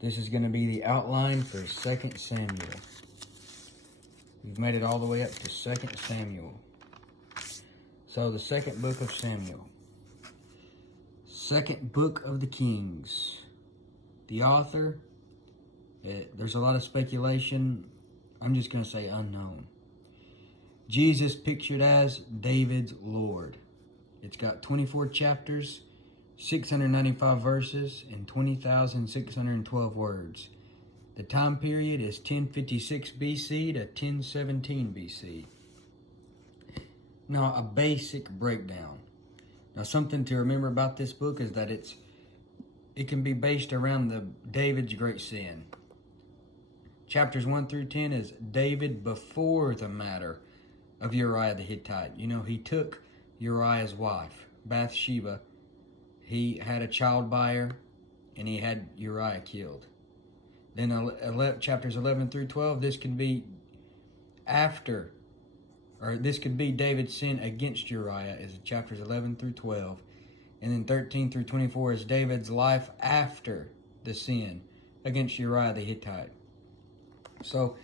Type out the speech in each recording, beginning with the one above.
This is going to be the outline for 2 Samuel. We've made it all the way up to 2 Samuel. So the second book of Samuel. Second book of the Kings. The author, there's a lot of speculation. I'm just going to say unknown. Jesus pictured as David's Lord. It's got 24 chapters, 695 verses, and 20,612 words. The time period is 1056 BC to 1017 BC. Now, a basic breakdown. Now, something to remember about this book is that it can be based around David's great sin. Chapters 1 through 10 is David before the matter of Uriah the Hittite. You know, he took Uriah's wife, Bathsheba. He had a child by her, and he had Uriah killed. Then chapters 11 through 12, this could be after, or this could be David's sin against Uriah, is chapters 11 through 12. And then 13 through 24 is David's life after the sin against Uriah the Hittite. So,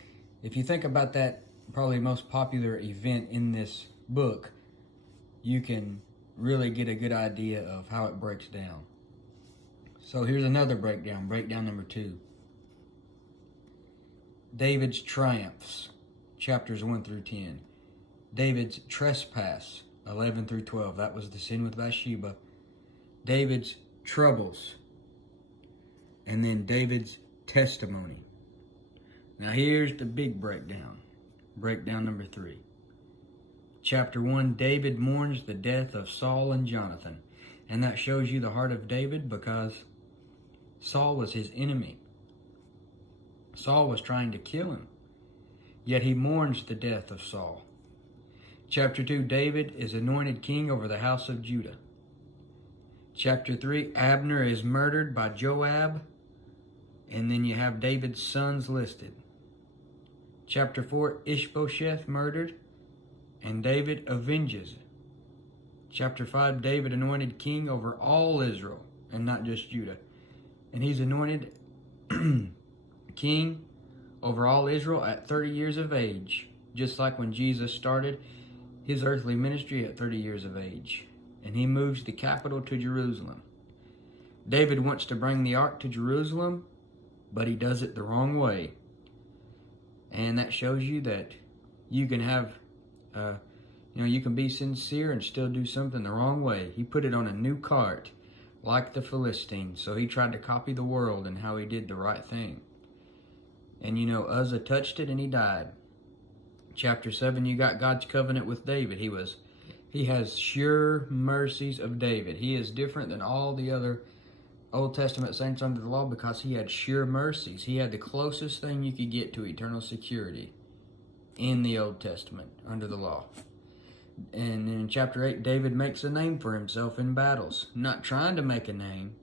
if you think about that probably most popular event in this book, you can really get a good idea of how it breaks down. So here's another breakdown, breakdown number 2. David's triumphs, chapters 1 through 10. David's trespass, 11 through 12. That was the sin with Bathsheba. David's troubles. And then David's testimony. Now here's the big breakdown. Breakdown number 3. Chapter 1, David mourns the death of Saul and Jonathan. And that shows you the heart of David because Saul was his enemy. Saul was trying to kill him. Yet he mourns the death of Saul. Chapter 2, David is anointed king over the house of Judah. Chapter 3, Abner is murdered by Joab. And then you have David's sons listed. Chapter 4, Ishbosheth murdered, and David avenges it. Chapter 5, David anointed king over all Israel, and not just Judah. And he's anointed king over all Israel at 30 years of age, just like when Jesus started his earthly ministry at 30 years of age. And he moves the capital to Jerusalem. David wants to bring the ark to Jerusalem, but he does it the wrong way. And that shows you that you can have, you can be sincere and still do something the wrong way. He put it on a new cart, like the Philistines. So he tried to copy the world and how he did the right thing. And Uzzah touched it and he died. Chapter 7, you got God's covenant with David. He has sure mercies of David. He is different than all the other Old Testament saints under the law because he had sure mercies. He had the closest thing you could get to eternal security in the Old Testament under the law. And in chapter 8, David makes a name for himself in battles. Not trying to make a name,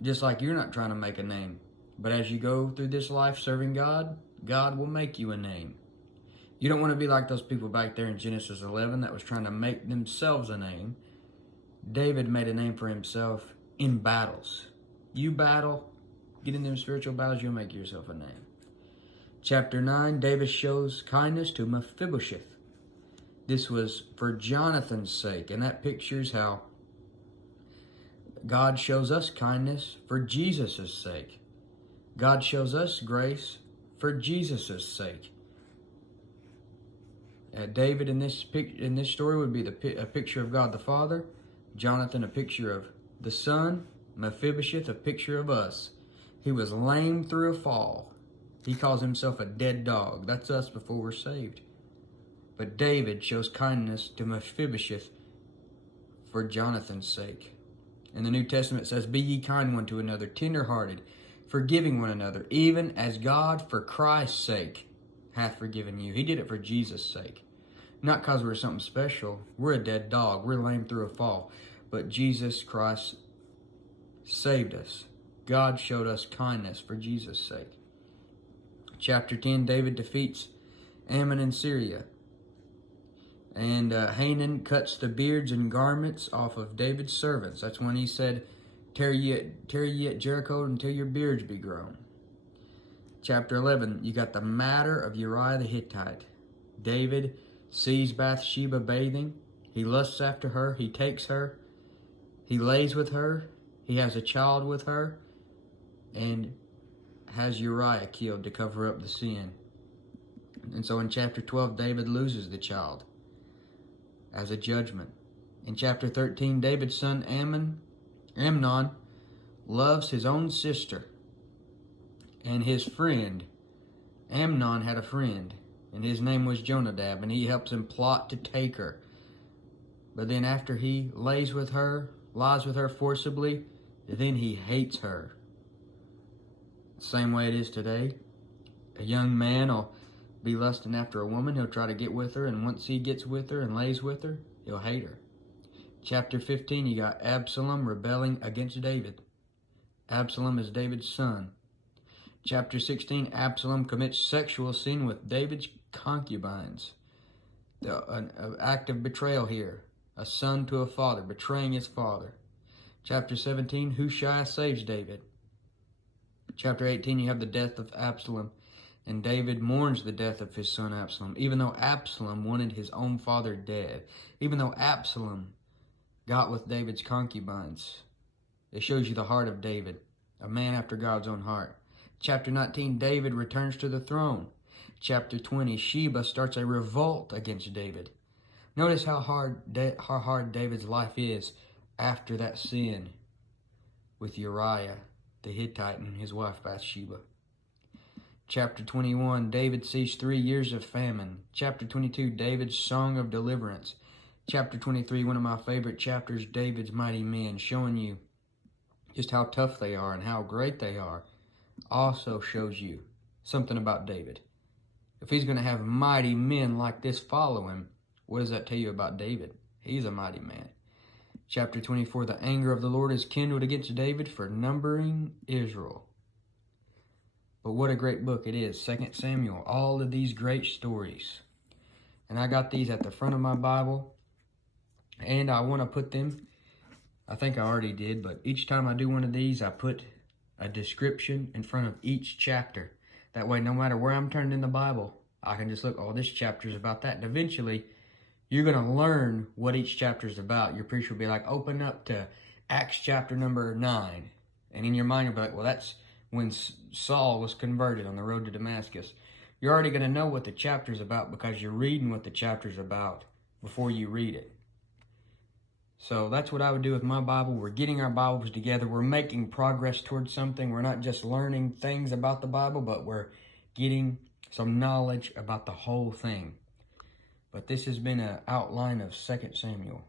just like you're not trying to make a name. But as you go through this life serving God, God will make you a name. You don't want to be like those people back there in Genesis 11 that was trying to make themselves a name. David made a name for himself in battles. You battle, get in them spiritual battles, you'll make yourself a name. Chapter 9, David shows kindness to Mephibosheth. This was for Jonathan's sake, and that pictures how God shows us kindness for Jesus' sake. God shows us grace for Jesus' sake. David in this story would be a picture of God the Father, Jonathan a picture of the Son, Mephibosheth a picture of us. He was lame through a fall. He calls himself a dead dog. That's us before we're saved. But David shows kindness to Mephibosheth for Jonathan's sake. And the New Testament says, "Be ye kind one to another, tender-hearted, forgiving one another, even as God for Christ's sake hath forgiven you." He did it for Jesus' sake. Not because we're something special. We're a dead dog. We're lame through a fall. But Jesus Christ saved us. God showed us kindness for Jesus' sake. Chapter 10, David defeats Ammon in Syria. And Hanan cuts the beards and garments off of David's servants. That's when he said, Tarry ye at Jericho until your beards be grown. Chapter 11, you got the matter of Uriah the Hittite. David sees Bathsheba bathing. He lusts after her. He takes her. He lays with her. He has a child with her. And has Uriah killed to cover up the sin. And so in chapter 12, David loses the child as a judgment. In chapter 13, David's son Amnon loves his own sister. And his friend, Amnon had a friend, and his name was Jonadab, and he helps him plot to take her. But then after he lies with her forcibly, then he hates her. Same way it is today. A young man will be lusting after a woman. He'll try to get with her, and once he gets with her and lays with her, he'll hate her. Chapter 15, you got Absalom rebelling against David. Absalom is David's son. Chapter 16, Absalom commits sexual sin with David's concubines. An act of betrayal here. A son to a father, betraying his father. Chapter 17, Hushai saves David. Chapter 18, you have the death of Absalom. And David mourns the death of his son Absalom, even though Absalom wanted his own father dead. Even though Absalom got with David's concubines. It shows you the heart of David, a man after God's own heart. Chapter 19, David returns to the throne. Chapter 20, Sheba starts a revolt against David. Notice how hard David's life is after that sin with Uriah the Hittite and his wife Bathsheba. Chapter 21, David sees 3 years of famine. Chapter 22, David's song of deliverance. Chapter 23, one of my favorite chapters, David's mighty men, showing you just how tough they are and how great they are. Also shows you something about David. If he's going to have mighty men like this follow him, what does that tell you about David? He's a mighty man. Chapter 24, the anger of the Lord is kindled against David for numbering Israel. But what a great book it is, 2 Samuel, all of these great stories. And I got these at the front of my Bible, and I want to put them, I think I already did, but each time I do one of these, I put a description in front of each chapter. That way, no matter where I'm turning in the Bible, I can just look, oh, this chapter is about that. And eventually, you're going to learn what each chapter is about. Your preacher will be like, open up to Acts chapter number 9. And in your mind, you'll be like, well, that's when Saul was converted on the road to Damascus. You're already going to know what the chapter is about because you're reading what the chapter is about before you read it. So that's what I would do with my Bible. We're getting our Bibles together. We're making progress towards something. We're not just learning things about the Bible, but we're getting some knowledge about the whole thing. But this has been an outline of 2 Samuel.